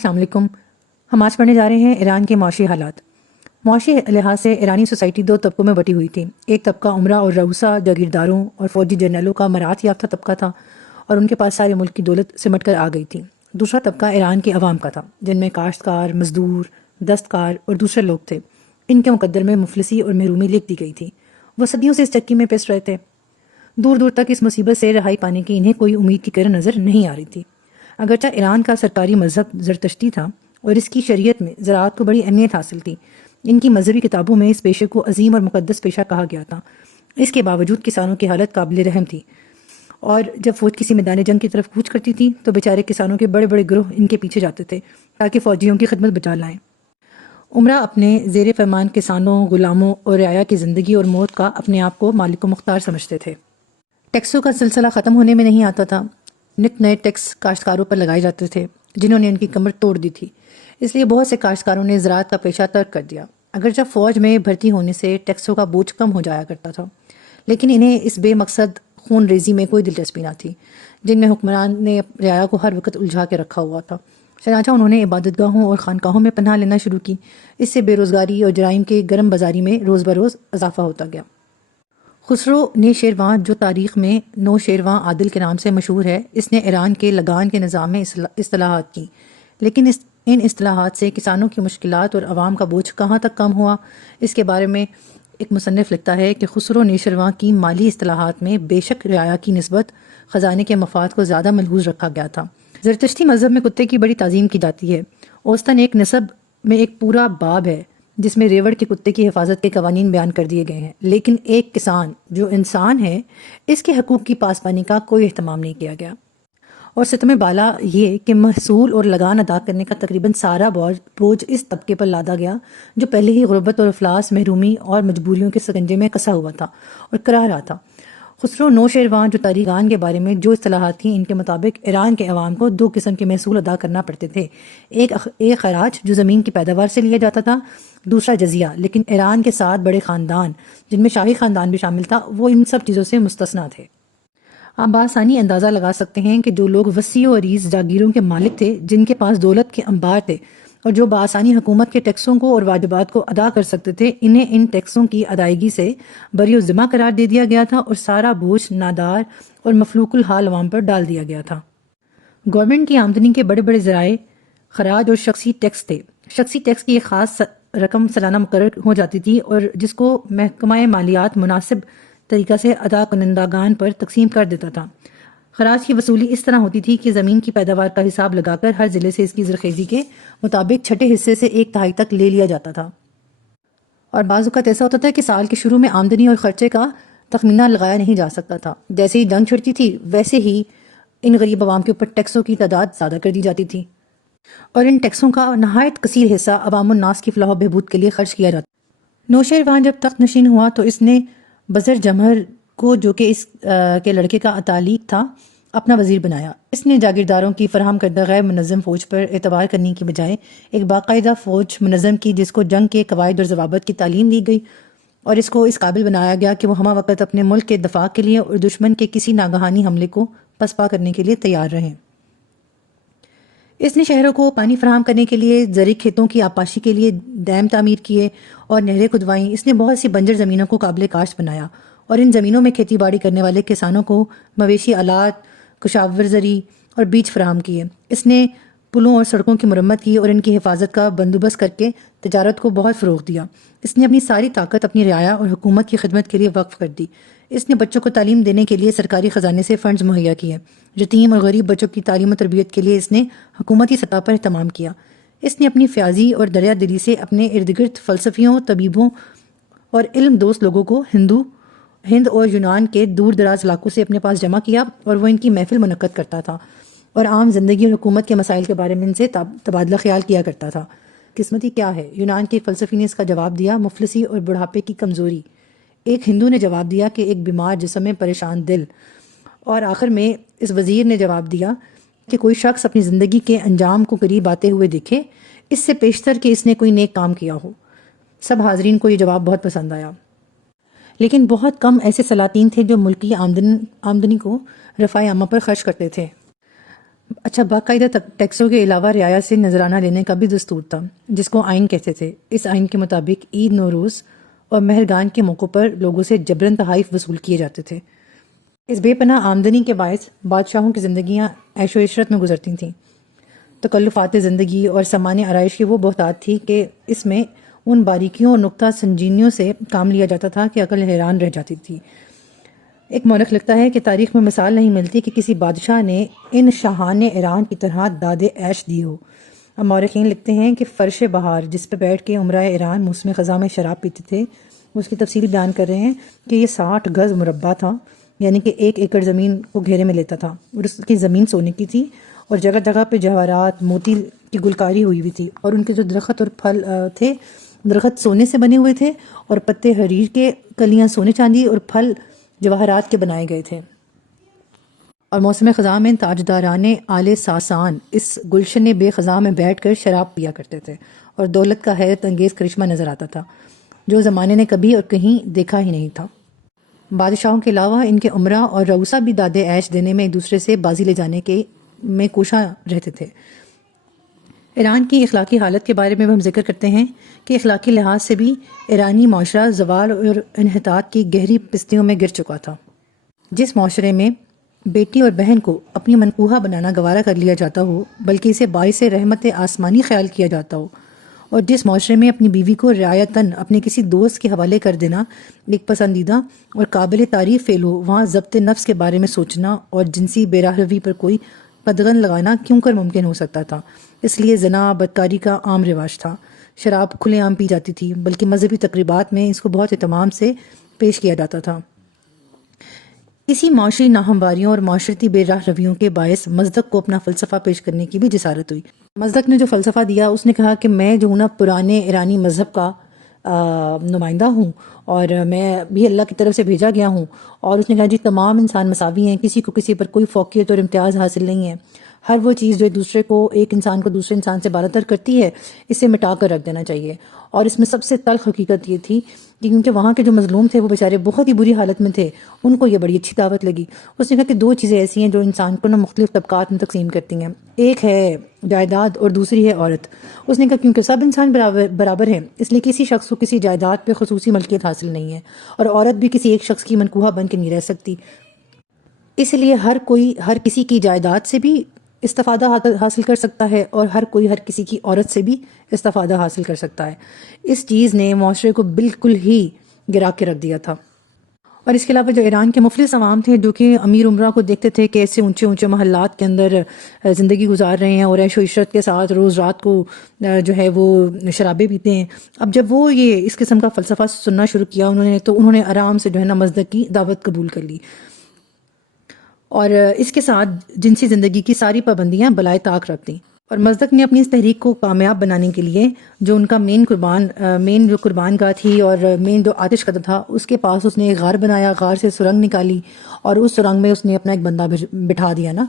السلام علیکم۔ ہم آج پڑھنے جا رہے ہیں ایران کے معاشی حالات۔ معاشی لحاظ سے ایرانی سوسائٹی دو طبقوں میں بٹی ہوئی تھی۔ ایک طبقہ عمرہ اور رؤسا جاگیرداروں اور فوجی جنرلوں کا مراعات یافتہ طبقہ تھا اور ان کے پاس سارے ملک کی دولت سمٹ کر آ گئی تھی۔ دوسرا طبقہ ایران کے عوام کا تھا، جن میں کاشتکار، مزدور، دستکار اور دوسرے لوگ تھے۔ ان کے مقدر میں مفلسی اور محرومی لکھ دی گئی تھی۔ وہ صدیوں سے اس چکی میں پس رہے تھے۔ دور دور تک اس مصیبت سے رہائی پانے کی انہیں کوئی امید کی کرن نظر نہیں آ رہی تھی۔ اگرچہ ایران کا سرکاری مذہب زرتشتی تھا اور اس کی شریعت میں زراعت کو بڑی اہمیت حاصل تھی، ان کی مذہبی کتابوں میں اس پیشے کو عظیم اور مقدس پیشہ کہا گیا تھا، اس کے باوجود کسانوں کی حالت قابل رحم تھی، اور جب فوج کسی میدان جنگ کی طرف کوچ کرتی تھی تو بیچارے کسانوں کے بڑے بڑے گروہ ان کے پیچھے جاتے تھے تاکہ فوجیوں کی خدمت بچا لائیں۔ عمرہ اپنے زیر فرمان کسانوں، غلاموں اور رعایا کی زندگی اور موت کا اپنے آپ کو مالک و مختار سمجھتے تھے۔ ٹیکسوں کا سلسلہ ختم ہونے میں نہیں آتا تھا۔ نت نئے ٹیکس کاشتکاروں پر لگائے جاتے تھے جنہوں نے ان کی کمر توڑ دی تھی۔ اس لیے بہت سے کاشتکاروں نے زراعت کا پیشہ ترک کر دیا۔ اگرچہ فوج میں بھرتی ہونے سے ٹیکسوں کا بوجھ کم ہو جایا کرتا تھا، لیکن انہیں اس بے مقصد خون ریزی میں کوئی دلچسپی نہ تھی جن میں حکمران نے رعایا کو ہر وقت الجھا کے رکھا ہوا تھا۔ چنانچہ انہوں نے عبادت گاہوں اور خانقاہوں میں پناہ لینا شروع کی۔ اس سے بے روزگاری اور جرائم کے گرم بازاری میں روز بروز اضافہ ہوتا گیا۔ خسرو نیشیرواں، جو تاریخ میں نو شیرواں عادل کے نام سے مشہور ہے، اس نے ایران کے لگان کے نظام میں اصلاحات کی، لیکن ان اصلاحات سے کسانوں کی مشکلات اور عوام کا بوجھ کہاں تک کم ہوا؟ اس کے بارے میں ایک مصنف لکھتا ہے کہ خسرو نیشیرواں کی مالی اصلاحات میں بے شک رعایا کی نسبت خزانے کے مفاد کو زیادہ ملحوظ رکھا گیا تھا۔ زرتشتی مذہب میں کتے کی بڑی تعظیم کی جاتی ہے۔ اوسطاً ایک نسب میں ایک پورا باب ہے جس میں ریوڑ کے کتے کی حفاظت کے قوانین بیان کر دیے گئے ہیں، لیکن ایک کسان جو انسان ہے، اس کے حقوق کی پاسبانی کا کوئی اہتمام نہیں کیا گیا۔ اور ستم بالا یہ کہ محصول اور لگان ادا کرنے کا تقریباً سارا بوجھ اس طبقے پر لادا گیا جو پہلے ہی غربت اور افلاس، محرومی اور مجبوریوں کے سکنجے میں کسا ہوا تھا اور کرا رہا تھا۔ خسرو نوشیروان جو تاریخان کے بارے میں جو اصطلاحات تھیں، ان کے مطابق ایران کے عوام کو دو قسم کے محصول ادا کرنا پڑتے تھے۔ ایک خراج جو زمین کی پیداوار سے لیا جاتا تھا، دوسرا جزیہ، لیکن ایران کے 7 بڑے خاندان جن میں شاہی خاندان بھی شامل تھا وہ ان سب چیزوں سے مستثنیٰ تھے۔ آپ بآسانی اندازہ لگا سکتے ہیں کہ جو لوگ وسیع و عریض جاگیروں کے مالک تھے، جن کے پاس دولت کے انبار تھے اور جو بآسانی حکومت کے ٹیکسوں کو اور واجبات کو ادا کر سکتے تھے، انہیں ان ٹیکسوں کی ادائیگی سے بری الذمہ قرار دے دیا گیا تھا اور سارا بوجھ نادار اور مفلوق الحال عوام پر ڈال دیا گیا تھا۔ گورنمنٹ کی آمدنی کے بڑے بڑے ذرائع خراج اور شخصی ٹیکس تھے۔ شخصی ٹیکس کی ایک خاص رقم سالانہ مقرر ہو جاتی تھی اور جس کو محکمہ مالیات مناسب طریقہ سے ادا کنندگان پر تقسیم کر دیتا تھا۔ خراج کی وصولی اس طرح ہوتی تھی کہ زمین کی پیداوار کا حساب لگا کر ہر ضلع سے اس کی زرخیزی کے مطابق چھٹے حصے سے 1/3 تک لے لیا جاتا تھا، اور بعض اوقات ایسا ہوتا تھا کہ سال کے شروع میں آمدنی اور خرچے کا تخمینہ لگایا نہیں جا سکتا تھا۔ جیسے ہی جنگ چھڑتی تھی ویسے ہی ان غریب عوام کے اوپر ٹیکسوں کی تعداد زیادہ کر دی جاتی تھی اور ان ٹیکسوں کا نہایت کثیر حصہ عوام الناس کی فلاح و بہبود کے لیے خرچ کیا جاتا۔ نوشیروان جب تخت نشین ہوا تو اس نے بزر جمہر کو، جو کہ اس کے لڑکے کا اتالیق تھا، اپنا وزیر بنایا۔ اس نے جاگیرداروں کی فراہم کردہ غیر منظم فوج پر اعتبار کرنے کی بجائے ایک باقاعدہ فوج منظم کی جس کو جنگ کے قواعد اور ضوابط کی تعلیم دی گئی اور اس کو اس قابل بنایا گیا کہ وہ ہمہ وقت اپنے ملک کے دفاع کے لیے اور دشمن کے کسی ناگہانی حملے کو پسپا کرنے کے لیے تیار رہیں۔ اس نے شہروں کو پانی فراہم کرنے کے لیے، زرعی کھیتوں کی آبپاشی کے لیے ڈیم تعمیر کیے اور نہریں کھدوائیں۔ اس نے بہت سی بنجر زمینوں کو قابل کاشت بنایا اور ان زمینوں میں کھیتی باڑی کرنے والے کسانوں کو مویشی آلات، کشاور زری اور بیج فراہم کیے۔ اس نے پلوں اور سڑکوں کی مرمت کی اور ان کی حفاظت کا بندوبست کر کے تجارت کو بہت فروغ دیا۔ اس نے اپنی ساری طاقت اپنی رعایا اور حکومت کی خدمت کے لیے وقف کر دی۔ اس نے بچوں کو تعلیم دینے کے لیے سرکاری خزانے سے فنڈز مہیا کیے۔ یتیم اور غریب بچوں کی تعلیم و تربیت کے لیے اس نے حکومتی سطح پر اہتمام کیا۔ اس نے اپنی فیاضی اور دریا دلی سے اپنے ارد گرد فلسفیوں، طبیبوں اور علم دوست لوگوں کو ہند اور یونان کے دور دراز علاقوں سے اپنے پاس جمع کیا اور وہ ان کی محفل منعقد کرتا تھا اور عام زندگی اور حکومت کے مسائل کے بارے میں ان سے تبادلہ خیال کیا کرتا تھا۔ قسمتی کیا ہے؟ یونان کے ایک فلسفی نے اس کا جواب دیا، مفلسی اور بڑھاپے کی کمزوری۔ ایک ہندو نے جواب دیا کہ ایک بیمار جسم میں پریشان دل، اور آخر میں اس وزیر نے جواب دیا کہ کوئی شخص اپنی زندگی کے انجام کو قریب آتے ہوئے دیکھے، اس سے پیشتر کہ اس نے کوئی نیک کام کیا ہو۔ سب حاضرین کو یہ جواب بہت پسند آیا، لیکن بہت کم ایسے سلاطین تھے جو ملکی آمدنی کو رفاہ عامہ پر خرچ کرتے تھے۔ اچھا، باقاعدہ ٹیکسوں کے علاوہ رعایا سے نذرانہ لینے کا بھی دستور تھا، جس کو آئین کہتے تھے۔ اس آئین کے مطابق عید، نوروز اور مہرگان کے موقعوں پر لوگوں سے جبراً تحائف وصول کیے جاتے تھے۔ اس بے پناہ آمدنی کے باعث بادشاہوں کی زندگیاں عیش و عشرت میں گزرتی تھیں۔ تکلفات زندگی اور سامان آرائش کی وہ بہتات تھی کہ اس میں ان باریکیوں اور نکتہ سنجیدگیوں سے کام لیا جاتا تھا کہ عقل حیران رہ جاتی تھی۔ ایک مورخ لکھتا ہے کہ تاریخ میں مثال نہیں ملتی کہ کسی بادشاہ نے ان شاہان ایران کی طرح داد عیش دی ہو۔ اب مورخین لکھتے ہیں کہ فرش بہار جس پہ بیٹھ کے امراء ایران موسم خزاں میں شراب پیتے تھے، اس کی تفصیل بیان کر رہے ہیں کہ یہ 60 گز مربع تھا، یعنی کہ 1 ایکڑ زمین کو گھیرے میں لیتا تھا، اور اس کی زمین سونے کی تھی، اور جگہ جگہ پہ جواہرات موتی کی گلکاری ہوئی ہوئی تھی، اور ان کے جو درخت اور پھل تھے، درخت سونے سے بنے ہوئے تھے، اور پتے حریر کے، کلیاں سونے چاندی، اور پھل جواہرات کے بنائے گئے تھے۔ اور موسم خزاں میں تاجداران آل ساسان اس گلشن بے خزاں میں بیٹھ کر شراب پیا کرتے تھے، اور دولت کا حیرت انگیز کرشمہ نظر آتا تھا جو زمانے نے کبھی اور کہیں دیکھا ہی نہیں تھا۔ بادشاہوں کے علاوہ ان کے امراء اور رؤسا بھی داد عیش دینے میں ایک دوسرے سے بازی لے جانے کے میں کوشاں رہتے تھے۔ ایران کی اخلاقی حالت کے بارے میں ہم ذکر کرتے ہیں کہ اخلاقی لحاظ سے بھی ایرانی معاشرہ زوال اور انحطاط کی گہری پستیوں میں گر چکا تھا۔ جس معاشرے میں بیٹی اور بہن کو اپنی منقوہہ بنانا گوارا کر لیا جاتا ہو، بلکہ اسے باعث رحمت آسمانی خیال کیا جاتا ہو، اور جس معاشرے میں اپنی بیوی کو رعایتاً اپنے کسی دوست کے حوالے کر دینا ایک پسندیدہ اور قابل تعریف فعل ہو، وہاں ضبط نفس کے بارے میں سوچنا اور جنسی بے راہ روی پر کوئی قدغن لگانا کیوں کر ممکن ہو سکتا تھا۔ اس لیے زنا، بدکاری کا عام رواج تھا، شراب کھلے عام پی جاتی تھی، بلکہ مذہبی تقریبات میں اس کو بہت اہتمام سے پیش کیا جاتا تھا۔ اسی معاشی ناہمواریوں اور معاشرتی بے راہ رویوں کے باعث مصدق کو اپنا فلسفہ پیش کرنے کی بھی جسارت ہوئی۔ مصدق نے جو فلسفہ دیا، اس نے کہا کہ میں جو ہوں نا پرانے ایرانی مذہب کا نمائندہ ہوں، اور میں بھی اللہ کی طرف سے بھیجا گیا ہوں، اور اس نے کہا جی تمام انسان مساوی ہیں، کسی کو کسی پر کوئی فوقیت اور امتیاز حاصل نہیں ہے۔ ہر وہ چیز جو ایک انسان کو دوسرے انسان سے بالاتر کرتی ہے، اسے مٹا کر رکھ دینا چاہیے۔ اور اس میں سب سے تلخ حقیقت یہ تھی کہ کیونکہ وہاں کے جو مظلوم تھے وہ بیچارے بہت ہی بری حالت میں تھے، ان کو یہ بڑی اچھی دعوت لگی۔ اس نے کہا کہ 2 چیزیں ایسی ہیں جو انسان کو مختلف طبقات میں تقسیم کرتی ہیں، ایک ہے جائیداد اور دوسری ہے عورت۔ اس نے کہا کیونکہ سب انسان برابر ہیں، اس لیے کسی شخص کو کسی جائیداد پہ خصوصی ملکیت حاصل نہیں ہے، اور عورت بھی کسی ایک شخص کی منکوحہ بن کے نہیں رہ سکتی۔ اس لیے ہر کوئی ہر کسی کی جائیداد سے بھی استفادہ حاصل کر سکتا ہے، اور ہر کوئی ہر کسی کی عورت سے بھی استفادہ حاصل کر سکتا ہے۔ اس چیز نے معاشرے کو بالکل ہی گرا کے رکھ دیا تھا۔ اور اس کے علاوہ جو ایران کے مفلس عوام تھے، جو کہ امیر عمرہ کو دیکھتے تھے کہ ایسے اونچے اونچے محلات کے اندر زندگی گزار رہے ہیں، اور عیش و عشرت کے ساتھ روز رات کو جو ہے وہ شرابیں پیتے ہیں، اب جب وہ یہ اس قسم کا فلسفہ سننا شروع کیا تو انہوں نے آرام سے جو ہے نا مصدق کی دعوت قبول کر لی، اور اس کے ساتھ جنسی زندگی کی ساری پابندیاں بالائے طاق رکھ دیں۔ اور مصدق نے اپنی اس تحریک کو کامیاب بنانے کے لیے جو ان کا مین جو قربان گاہ تھی اور مین جو آتش قدر تھا، اس کے پاس اس نے ایک غار بنایا، غار سے سرنگ نکالی، اور اس سرنگ میں اس نے اپنا ایک بندہ بٹھا دیا نا،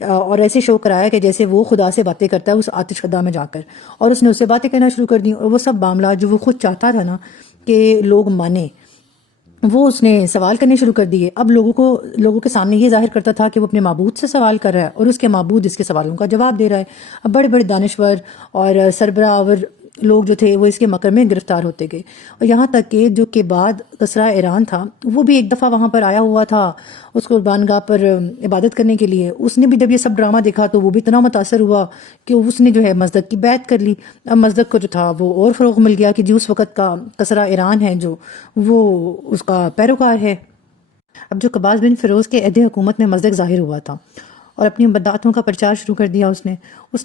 اور ایسے شو کرایا کہ جیسے وہ خدا سے باتیں کرتا ہے اس آتش قدہ میں جا کر، اور اس نے اس سے باتیں کرنا شروع کر دی، اور وہ سب معاملات جو وہ خود چاہتا تھا نا کہ لوگ مانیں، وہ اس نے سوال کرنے شروع کر دیے۔ اب لوگوں کے سامنے یہ ظاہر کرتا تھا کہ وہ اپنے معبود سے سوال کر رہا ہے، اور اس کے معبود اس کے سوالوں کا جواب دے رہا ہے۔ اب بڑے بڑے دانشور اور سربراہ اور لوگ جو تھے وہ اس کے مکر میں گرفتار ہوتے گئے، اور یہاں تک کہ جو کہ بعد کسریٰ ایران تھا وہ بھی ایک دفعہ وہاں پر آیا ہوا تھا اس قربان گاہ پر عبادت کرنے کے لیے۔ اس نے بھی جب یہ سب ڈرامہ دیکھا تو وہ بھی اتنا متاثر ہوا کہ اس نے جو ہے مصدق کی بیعت کر لی۔ اب مصدق کو جو تھا وہ اور فروغ مل گیا کہ جی اس وقت کا کسریٰ ایران ہے جو وہ اس کا پیروکار ہے۔ اب جو قباس بن فیروز کے عہد حکومت میں مصدق ظاہر ہوا تھا اور اپنی بدعتوں کا پرچار شروع کر دیا، اس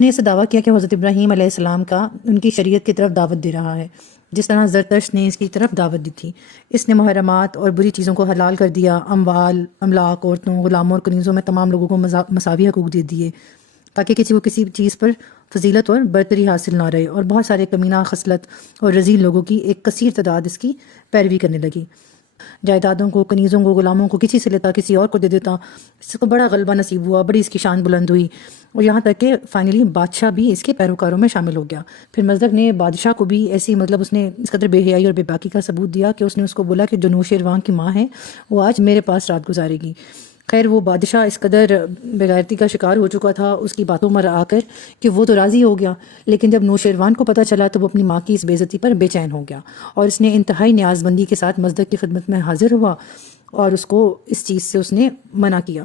نے اسے دعویٰ کیا کہ حضرت ابراہیم علیہ السلام کا ان کی شریعت کی طرف دعوت دے رہا ہے، جس طرح زرتشت نے اس کی طرف دعوت دی تھی۔ اس نے محرمات اور بری چیزوں کو حلال کر دیا، اموال، املاک، عورتوں، غلاموں اور کنیزوں میں تمام لوگوں کو مساوی حقوق دے دیے، تاکہ کسی کو کسی چیز پر فضیلت اور برتری حاصل نہ رہے، اور بہت سارے کمینہ خصلت اور رذیل لوگوں کی ایک کثیر تعداد اس کی پیروی کرنے لگی۔ جائیدادوں کو، کنیزوں کو، غلاموں کو کسی سے لیتا کسی اور کو دے دیتا، اس کو بڑا غلبہ نصیب ہوا، بڑی اس کی شان بلند ہوئی، اور یہاں تک کہ فائنلی بادشاہ بھی اس کے پیروکاروں میں شامل ہو گیا۔ پھر مصدق نے بادشاہ کو بھی ایسی اس نے اس قدر بے حیائی اور بے باکی کا ثبوت دیا کہ اس نے اس کو بولا کہ جو نوشیروان کی ماں ہے وہ آج میرے پاس رات گزارے گی۔ خیر وہ بادشاہ اس قدر بغیرتی کا شکار ہو چکا تھا اس کی باتوں میں آ کر کہ وہ تو راضی ہو گیا، لیکن جب نوشیروان کو پتہ چلا تو وہ اپنی ماں کی اس بے عزتی پر بے چین ہو گیا، اور اس نے انتہائی نیاز بندی کے ساتھ مصدق کی خدمت میں حاضر ہوا اور اس کو اس چیز سے اس نے منع کیا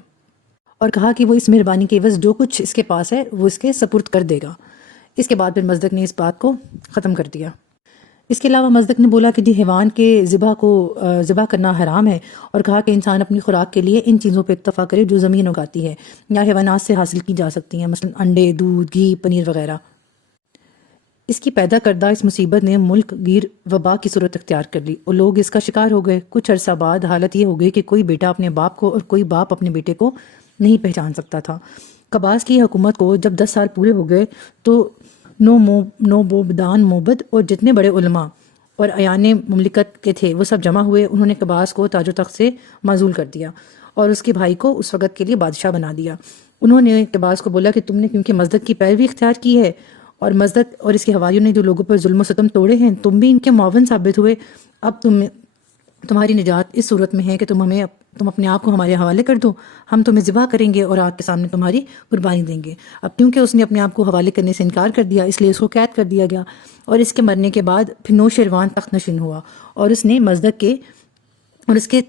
اور کہا کہ وہ اس مہربانی کے عوض جو کچھ اس کے پاس ہے وہ اس کے سپرد کر دے گا۔ اس کے بعد پھر مصدق نے اس بات کو ختم کر دیا۔ اس کے علاوہ مصدق نے بولا کہ حیوان کے ذبح کرنا حرام ہے، اور کہا کہ انسان اپنی خوراک کے لیے ان چیزوں پہ اکتفا کرے جو زمین اگاتی ہے یا حیوانات سے حاصل کی جا سکتی ہیں، مثلا انڈے، دودھ، گھی، پنیر وغیرہ۔ اس کی پیدا کردہ اس مصیبت نے ملک گیر وبا کی صورت اختیار کر لی اور لوگ اس کا شکار ہو گئے۔ کچھ عرصہ بعد حالت یہ ہو گئی کہ کوئی بیٹا اپنے باپ کو اور کوئی باپ اپنے بیٹے کو نہیں پہچان سکتا تھا۔ قباس کی حکومت کو جب 10 سال پورے ہو گئے تو نوبودان موبد اور جتنے بڑے علماء اور ایان مملکت کے تھے وہ سب جمع ہوئے۔ انہوں نے قباس کو تاج و تخت سے معزول کر دیا اور اس کے بھائی کو اس وقت کے لیے بادشاہ بنا دیا۔ انہوں نے قباس کو بولا کہ تم نے کیونکہ مصدق کی پیروی اختیار کی ہے اور مصدق اور اس کے حواریوں نے جو لوگوں پر ظلم و ستم توڑے ہیں، تم بھی ان کے معاون ثابت ہوئے۔ اب تمہاری نجات اس صورت میں ہے کہ تم اپنے آپ کو ہمارے حوالے کر دو، ہم تمہیں ذبح کریں گے اور آگ کے سامنے تمہاری قربانی دیں گے۔ اب کیونکہ اس نے اپنے آپ کو حوالے کرنے سے انکار کر دیا، اس لیے اس کو قید کر دیا گیا، اور اس کے مرنے کے بعد پھر نوشیروان تخت نشین ہوا اور اس نے مصدق کے اور اس کے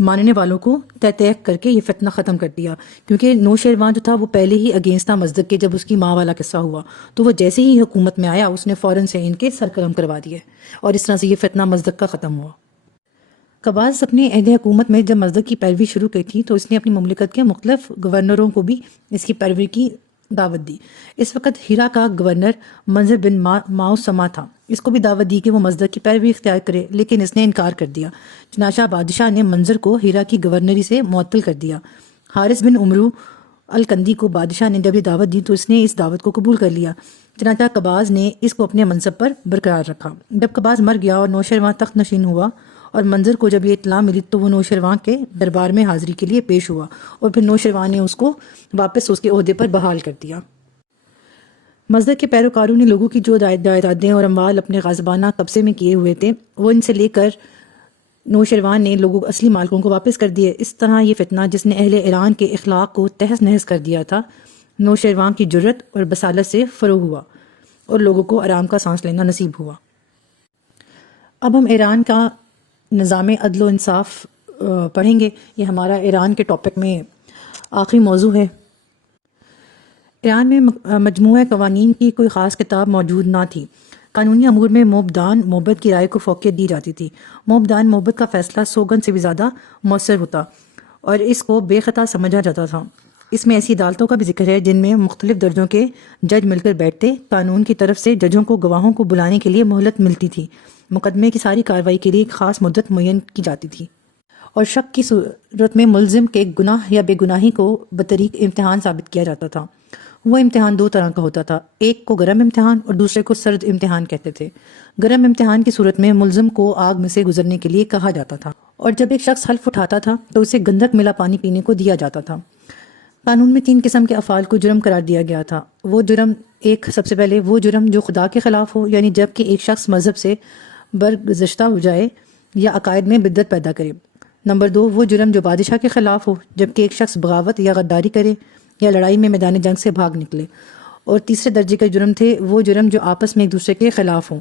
ماننے والوں کو تحقیق کر کے یہ فتنہ ختم کر دیا، کیونکہ نوشیروان جو تھا وہ پہلے ہی اگینسٹ تھا مصدق کے۔ جب اس کی ماں والا قصہ ہوا تو وہ جیسے ہی حکومت میں آیا اس نے فوراً سے ان کے سر قلم کروا دیے، اور اس طرح سے یہ فتنہ مصدق کا ختم ہوا۔ قباس اپنے عہد حکومت میں جب مصدق کی پیروی شروع کی تھی تو اس نے اپنی مملکت کے مختلف گورنروں کو بھی اس کی پیروی کی دعوت دی۔ اس وقت ہیرا کا گورنر منظر بن ماؤسما تھا، اس کو بھی دعوت دی کہ وہ مصدق کی پیروی اختیار کرے، لیکن اس نے انکار کر دیا۔ چنانچہ بادشاہ نے منظر کو ہیرا کی گورنری سے معطل کر دیا۔ حارث بن عمرو الکندی کو بادشاہ نے جب یہ دعوت دی تو اس نے اس دعوت کو قبول کر لیا، چنانچہ قباس نے اس کو اپنے منصب پر برقرار رکھا۔ جب قباس مر گیا اور نوشیروان تخت نشین ہوا اور منظر کو جب یہ اطلاع ملی تو وہ نوشیروان کے دربار میں حاضری کے لیے پیش ہوا، اور پھر نوشیروان نے اس کو واپس اس کے عہدے پر بحال کر دیا۔ مصدق کے پیروکاروں نے لوگوں کی جو جائیدادیں اور اموال اپنے غاصبانہ قبضے میں کیے ہوئے تھے وہ ان سے لے کر نوشیروان نے لوگوں اصلی مالکوں کو واپس کر دیے۔ اس طرح یہ فتنہ جس نے اہل ایران کے اخلاق کو تہس نہس کر دیا تھا، نوشیروان کی جرت اور بصالت سے فروغ ہوا اور لوگوں کو آرام کا سانس لینا نصیب ہوا۔ اب ہم ایران کا نظام عدل و انصاف پڑھیں گے۔ یہ ہمارا ایران کے ٹاپک میں آخری موضوع ہے۔ ایران میں مجموعہ قوانین کی کوئی خاص کتاب موجود نہ تھی۔ قانونی امور میں موبدان موبد کی رائے کو فوقیت دی جاتی تھی۔ موبدان موبد کا فیصلہ سوگند سے بھی زیادہ مؤثر ہوتا اور اس کو بے خطا سمجھا جاتا تھا۔ اس میں ایسی عدالتوں کا بھی ذکر ہے جن میں مختلف درجوں کے جج مل کر بیٹھتے، قانون کی طرف سے ججوں کو گواہوں کو بلانے کے لیے مہلت ملتی تھی، مقدمے کی ساری کارروائی کے لیے ایک خاص مدت معین کی جاتی تھی، اور شک کی صورت میں ملزم کے گناہ یا بے گناہی کو بطریق امتحان ثابت کیا جاتا تھا۔ وہ امتحان 2 طرح کا ہوتا تھا، ایک کو گرم امتحان اور دوسرے کو سرد امتحان کہتے تھے۔ گرم امتحان کی صورت میں ملزم کو آگ میں سے گزرنے کے لیے کہا جاتا تھا، اور جب ایک شخص حلف اٹھاتا تھا تو اسے گندھک ملا پانی پینے کو دیا جاتا تھا۔ قانون میں 3 قسم کے افعال کو جرم قرار دیا گیا تھا۔ وہ جرم سب سے پہلے وہ جرم جو خدا کے خلاف ہو، یعنی جب کہ ایک شخص مذہب سے برگزشتہ ہو جائے یا عقائد میں بدعت پیدا کرے۔ نمبر 2 وہ جرم جو بادشاہ کے خلاف ہو، جب کہ ایک شخص بغاوت یا غداری کرے یا لڑائی میں میدان جنگ سے بھاگ نکلے۔ اور تیسرے درجے کے جرم تھے وہ جرم جو آپس میں ایک دوسرے کے خلاف ہوں۔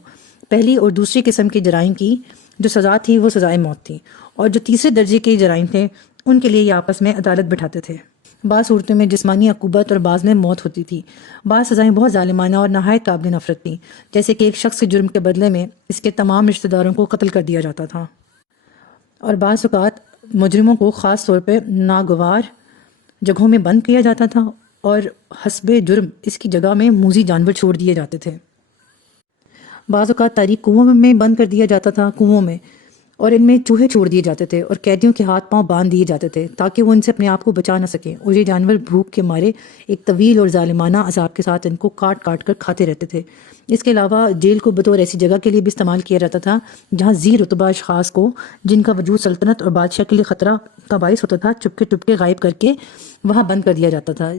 پہلی اور دوسری قسم کے جرائم کی جو سزا تھی وہ سزائے موت تھی، اور جو تیسرے درجے کے جرائم تھے ان کے لیے یہ آپس میں عدالت بٹھاتے تھے۔ بعض صورتوں میں جسمانی عقوبت اور بعض میں موت ہوتی تھی۔ بعض سزائیں بہت ظالمانہ اور نہایت قابل نفرت تھیں، جیسے کہ ایک شخص کے جرم کے بدلے میں اس کے تمام رشتہ داروں کو قتل کر دیا جاتا تھا، اور بعض اوقات مجرموں کو خاص طور پہ ناگوار جگہوں میں بند کیا جاتا تھا، اور حسب جرم اس کی جگہ میں موذی جانور چھوڑ دیے جاتے تھے۔ بعض اوقات تاریک کنووں میں بند کر دیا جاتا تھا، کنووں میں، اور ان میں چوہے چھوڑ دیے جاتے تھے، اور قیدیوں کے ہاتھ پاؤں باندھ دیے جاتے تھے تاکہ وہ ان سے اپنے آپ کو بچا نہ سکیں، اور یہ جانور بھوک کے مارے ایک طویل اور ظالمانہ عذاب کے ساتھ ان کو کاٹ کاٹ کر کھاتے رہتے تھے۔ اس کے علاوہ جیل کو بطور ایسی جگہ کے لیے بھی استعمال کیا جاتا تھا جہاں ذی رتبہ اشخاص کو جن کا وجود سلطنت اور بادشاہ کے لیے خطرہ کا باعث ہوتا تھا چپکے ٹپکے غائب کر کے وہاں بند کر دیا جاتا تھا۔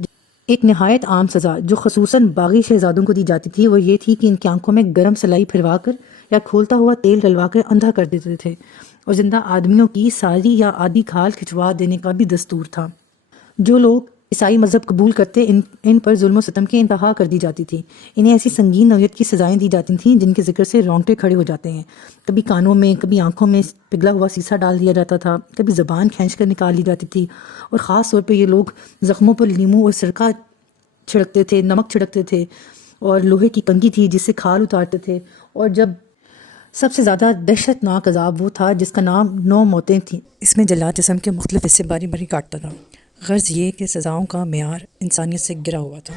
ایک نہایت عام سزا جو خصوصاً باغی شہزادوں کو دی جاتی تھی وہ یہ تھی کہ ان کی آنکھوں میں گرم سلائی پھروا کر یا کھولتا ہوا تیل ڈلوا کر اندھا کر دیتے تھے، اور زندہ آدمیوں کی ساری یا آدھی کھال کھچوا دینے کا بھی دستور تھا۔ جو لوگ عیسائی مذہب قبول کرتے ان پر ظلم و ستم کی انتہا کر دی جاتی تھی. انہیں ایسی سنگین نوعیت کی سزائیں دی جاتی تھیں جن کے ذکر سے رونگٹے کھڑے ہو جاتے ہیں. کبھی کانوں میں، کبھی آنکھوں میں پگھلا ہوا سیسا ڈال دیا جاتا تھا، کبھی زبان کھینچ کر نکال لی جاتی تھی، اور خاص طور پہ یہ لوگ زخموں پر لیموں اور سرکہ چھڑکتے تھے، نمک چھڑکتے تھے، اور لوہے کی کنگھی تھی جس سے کھال اتارتے تھے. اور جب سب سے زیادہ دہشت ناک عذاب وہ تھا جس کا نام 9 موتیں تھیں. اس میں جلاد جسم کے مختلف حصے باری باری کاٹتا تھا. غرض یہ کہ سزاؤں کا معیار انسانیت سے گرا ہوا تھا.